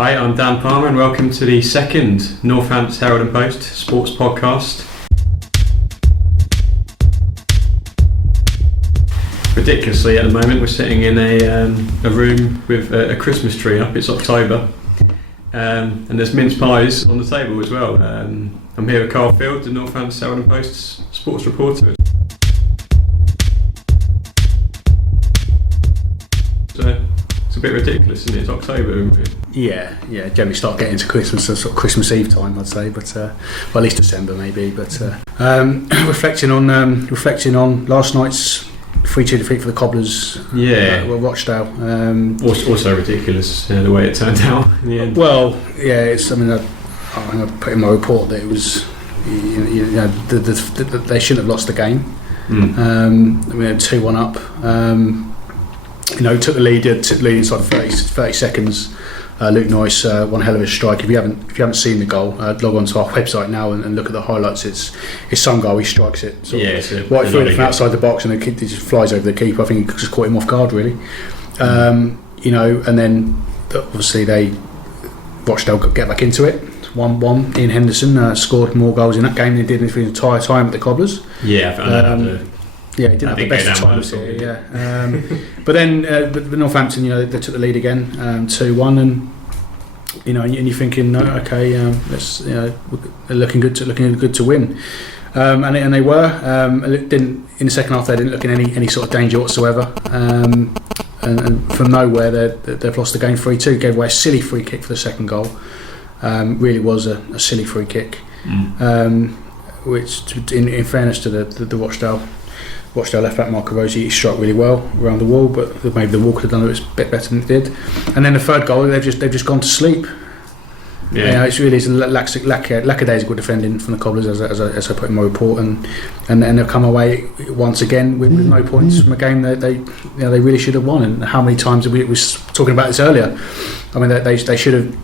Hi, I'm Dan Palmer and welcome to the second Northampton Herald and Post sports podcast. Ridiculously at the moment we're sitting in a room with a Christmas tree up. It's October and there's mince pies on the table as well. I'm here with Carl Field, the Northampton Herald and Post sports reporter. So it's a bit ridiculous, isn't it? It's October. Yeah. Generally start getting to Christmas, sort of Christmas Eve time, I'd say, but well, at least December maybe. But reflecting on last night's 3-2 defeat for the Cobblers. Yeah. Rochdale. Also ridiculous the way it turned out in the end. Well, yeah. It's. I mean, I put in my report that it was. They shouldn't have lost the game. I mean, 2-1 up. Took the lead inside 30 seconds. Luke Noyce, one hell of a strike. If you haven't seen the goal, log on to our website now and look at the highlights. It's some goal. He strikes it right through from outside the box, and it just flies over the keeper. I think it just caught him off guard, really. And then obviously Rochdale get back into it. 1-1. Ian Henderson scored more goals in that game than he did in the entire time at the Cobblers. Yeah. Yeah, he didn't have the best of times here. Yeah, but then Northampton, they took the lead again, 2-1, and and you're thinking, let's, they're looking good to win, and they were. Didn't in the second half they didn't look in any sort of danger whatsoever, and from nowhere they've lost the game 3-2. Gave away a silly free kick for the second goal. Really was a silly free kick, which in fairness to the Rochdale left back Marco Rosi, he struck really well around the wall, but maybe the wall could have done it a bit better than it did. And then the third goal, they've just gone to sleep. Yeah, it's really lackadaisical defending from the Cobblers, as I put in my report, and they've come away once again with no points from a game that they really should have won. And how many times we was talking about this earlier? I mean, they should have.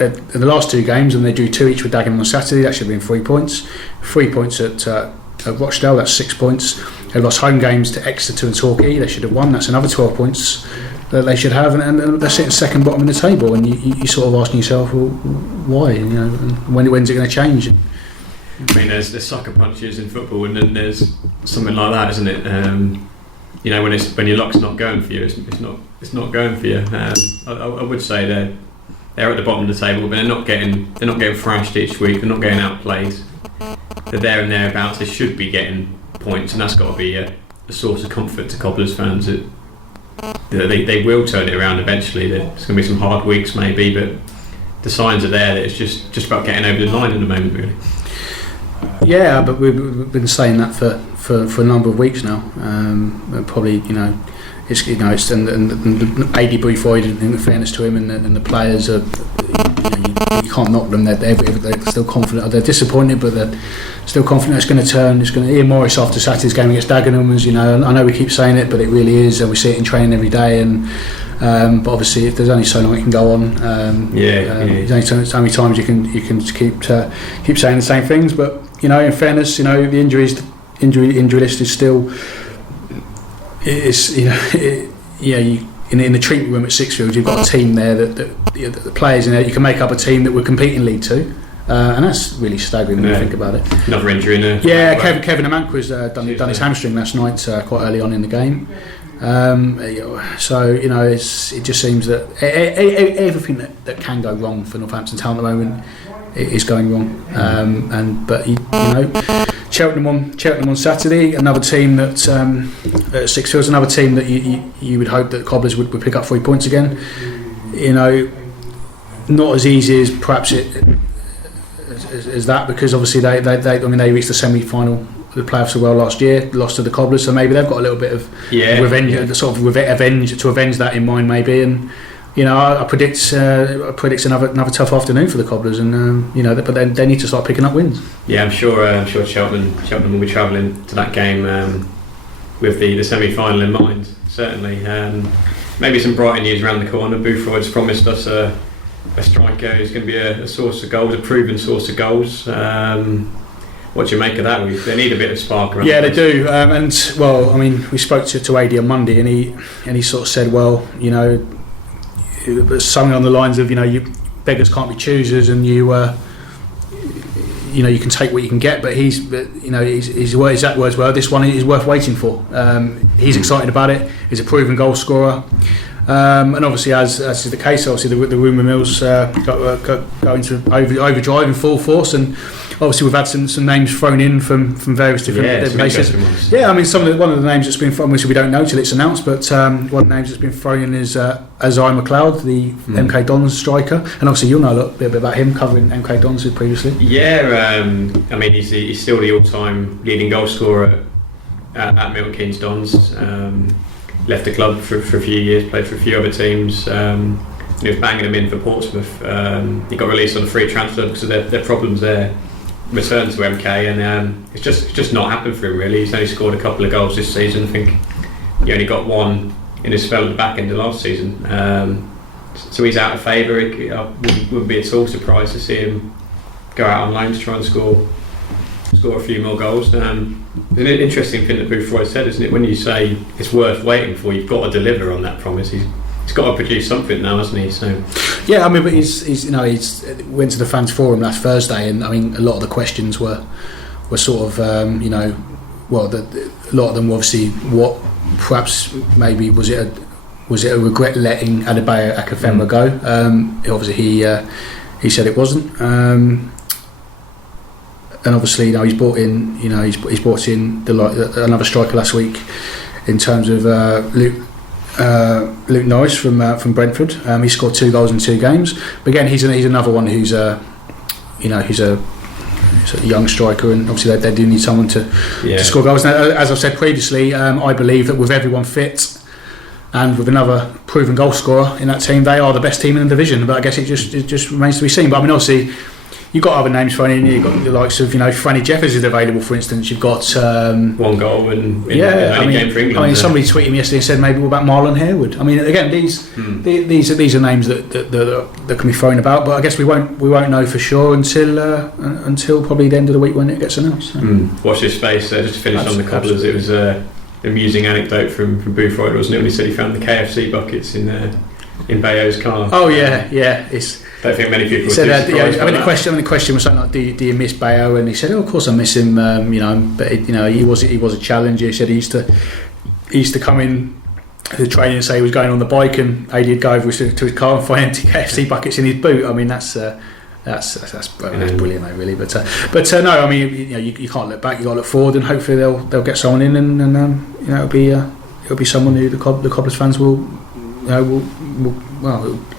In the last two games, and they drew 2 each with Dagenham on Saturday. That should have been 3 points. 3 points at Rochdale, that's 6 points. They lost home games to Exeter and Torquay. They should have won. That's another 12 points that they should have, and they're sitting second bottom in the table. And you sort of asking yourself, well, why? And when's it going to change? I mean, there's sucker punches in football, and then there's something like that, isn't it? When your luck's not going for you, it's not going for you. I would say they're at the bottom of the table, but they're not getting thrashed each week. They're not getting outplayed. They're there and thereabouts. They should be getting points, and that's got to be a source of comfort to Cobblers fans. That they will turn it around eventually. There's going to be some hard weeks maybe, but the signs are there that it's just about getting over the line at the moment, really. Yeah, but we've been saying that for a number of weeks now. Probably, it's and AD Boyfoyd, in fairness to him, and the players are. You can't knock them. They're still confident. They're disappointed, but they're still confident it's going to turn. It's going to. Ian Morris after Saturday's game against Dagenham, as I know we keep saying it, but it really is, and we see it in training every day. And but obviously, if there's only so long it can go on. There's only so many times you can keep saying the same things. But in fairness, the injury list is still. In the treatment room at Sixfields, you've got a team there that the players in there. You can make up a team that would compete in League Two, and that's really staggering when you think about it. Another injury in there. Yeah, Kevin Amanqua's done his hamstring last night, quite early on in the game. So it just seems that everything that can go wrong for Northampton Town at the moment is going wrong. But Cheltenham on Saturday, another team that Sixfields, another team that you would hope that Cobblers would pick up 3 points again. Not as easy as perhaps as that, because obviously they reached the semi-final of the playoffs as well last year, lost to the Cobblers, so maybe they've got a little bit of revenge to avenge that in mind, maybe. And I predict another tough afternoon for the Cobblers, and but they need to start picking up wins. Yeah, I'm sure Cheltenham will be travelling to that game with the semi-final in mind. Certainly, maybe some brighter news around the corner. Boothroyd's promised us a striker who's going to be a source of goals, a proven source of goals. What do you make of that? They need a bit of spark around. Yeah, they do. And well, I mean, we spoke to AD on Monday, and he sort of said, well, something on the lines of, beggars can't be choosers, and you can take what you can get. But his exact words were, "This one is worth waiting for." He's excited about it. He's a proven goal scorer. And obviously, as is the case, obviously the rumour mills go into overdrive in full force, and obviously we've had some names thrown in from various different places. Yeah, I mean, one of the names that's been thrown, which we don't know till it's announced, but one of the names that's been thrown in is Isaiah McLeod, the MK Dons striker, and obviously you'll know a little bit about him, covering MK Dons previously. Yeah, I mean he's still the all-time leading goal scorer at Milton Keynes Dons. Left the club for a few years, played for a few other teams. He was banging them in for Portsmouth. He got released on a free transfer because of their problems there. Returned to MK, and it's just not happened for him really. He's only scored a couple of goals this season. I think he only got one in his spell at the back end of last season. So he's out of favour. I wouldn't be at all surprised to see him go out on loan to try and score a few more goals. It's an interesting thing that Boothroyd said, isn't it? When you say it's worth waiting for, you've got to deliver on that promise. He's got to produce something now, hasn't he? So yeah, I mean, but he's went to the fans forum last Thursday, and I mean, a lot of the questions were sort of a lot of them were obviously what perhaps maybe was it a regret letting Adebayo Akafenwa go? Obviously he said it wasn't. And obviously, he's brought in, he's brought in another striker last week in terms of Luke Norris from Brentford. He scored 2 goals in 2 games. But again, he's another one who's he's a young striker, and obviously they do need someone to score goals. Now, as I've said previously, I believe that with everyone fit and with another proven goal scorer in that team, they are the best team in the division. But I guess it just remains to be seen. But I mean, obviously, you've got other names thrown in. You've got the likes of Franny Jeffers is available, for instance. You've got one goal in only game for England. I mean, somebody tweeted me yesterday and said maybe what about Marlon Harewood? I mean, again, these are names that can be thrown about, but I guess we won't know for sure until probably the end of the week when it gets announced. So. Watch this space. Just to finish on the Cobblers, it was an amusing anecdote from Boothroyd, wasn't it? When he said he found the KFC buckets in Bayo's car. Oh yeah. I don't think many people said the question was something like, do you miss Bayo? And he said, of course I miss him. But he was a challenger. He said he used to come in the training and say he was going on the bike, and he'd go over to his car and find empty KFC buckets in his boot. I mean, that's brilliant, mate, really. But no, I mean, you can't look back. You got to look forward, and hopefully they'll get someone in, and it'll be someone who the Cobblers fans will it'll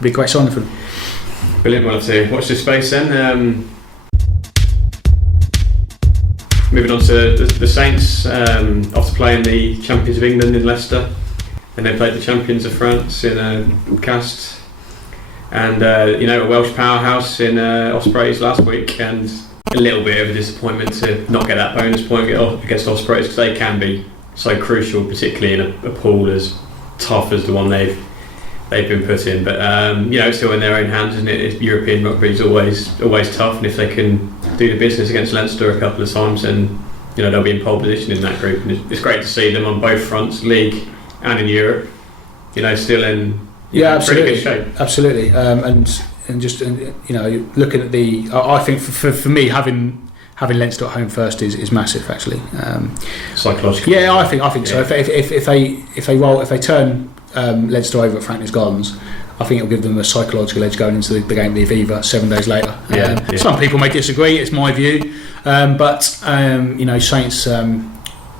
be a great sign for them. Brilliant. We'll have to watch this space then. Moving on to the Saints, after playing the Champions of England in Leicester, and they played the Champions of France in Cast, and a Welsh powerhouse in Ospreys last week, and a little bit of a disappointment to not get that bonus point against Ospreys, because they can be so crucial, particularly in a pool as tough as the one they've been put in. But it's still in their own hands, isn't it? European rugby is always tough, and if they can do the business against Leinster a couple of times, then they'll be in pole position in that group. And it's great to see them on both fronts, league and in Europe. Still in pretty good shape. Absolutely, and just looking at I think for me having Leinster at home first is massive, actually. Psychologically. Yeah, I think so. If they turn Leinster over at Franklin's Gardens, I think it'll give them a psychological edge going into the game of the Aviva 7 days later. Some people may disagree, it's my view, but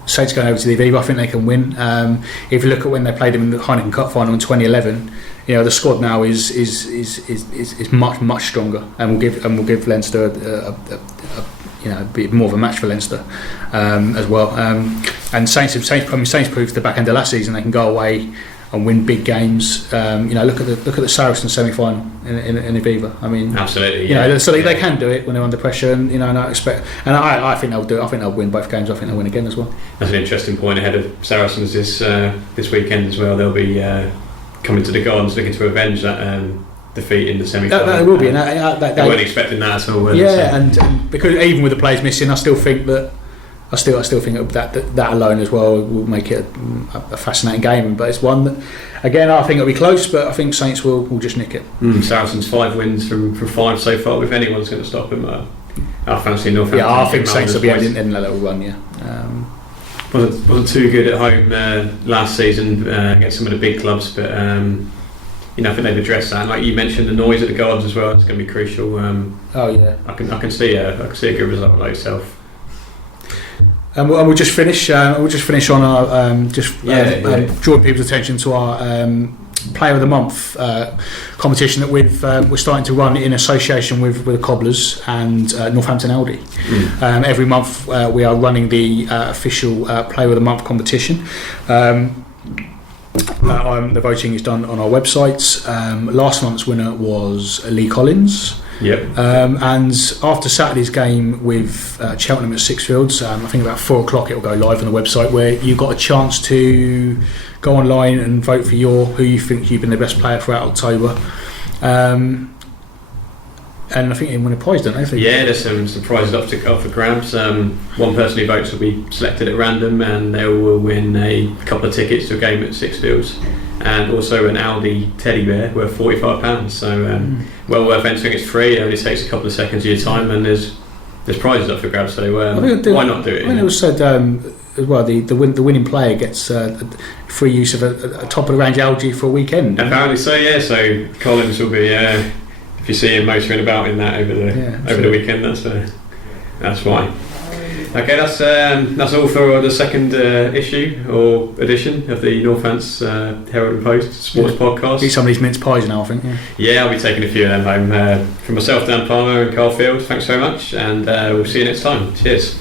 Saints going over to the Aviva, I think they can win. If you look at when they played them in the Heineken Cup final in 2011, the squad now is much stronger, and will give Leinster a bit more of a match for Leinster as well. And Saints proved the back end of last season they can go away and win big games. Look at the Saracens semi-final in Aviva. I mean, absolutely. They can do it when they're under pressure, and I think they'll do it. I think they'll win both games. I think they'll win again as well. That's an interesting point ahead of Saracens this weekend as well. They'll be coming to the Gardens looking to avenge that defeat in the semi-final. That will be, and they weren't expecting that at all. And because even with the players missing, I still think that I still think that alone as well will make it a fascinating game. But it's one that, again, I think it'll be close, but I think Saints will just nick it. Saracens 5 wins from 5 so far. If anyone's going to stop him, I fancy Northampton. Yeah, I think Saints will be in a little run. Yeah. Wasn't too good at home last season against some of the big clubs, but I think they've addressed that. And like you mentioned, the noise at the Guards as well. It's going to be crucial. I can see a good result like yourself. And we'll just finish. On our draw people's attention to our Player of the Month competition that we're starting to run in association with the Cobblers and Northampton Aldi. Every month we are running the official Player of the Month competition. The voting is done on our website. Last month's winner was Lee Collins. Yep. And after Saturday's game with Cheltenham at Sixfields, I think about 4 o'clock it will go live on the website, where you got a chance to go online and vote for who you think you've been the best player throughout October. And I think they win a prize, don't they? Yeah, there's some prizes up for grabs. One person who votes will be selected at random, and they will win a couple of tickets to a game at Sixfields, and also an Aldi teddy bear worth £45. So well worth entering. It's free. It only takes a couple of seconds of your time, and there's prizes up for grabs. So why not do it? I mean, it was said as well. The winning player gets free use of a top of the range algae for a weekend. Apparently so. Yeah. So Collins will be. If you see him motoring about in that over the weekend, that's why. Okay, that's all for the second issue or edition of the Northants Herald and Post Sports Podcast. Eat some of these mince pies now, I think. Yeah, I'll be taking a few of them home. From myself, Dan Palmer and Carl Field, thanks very much, and we'll see you next time. Cheers.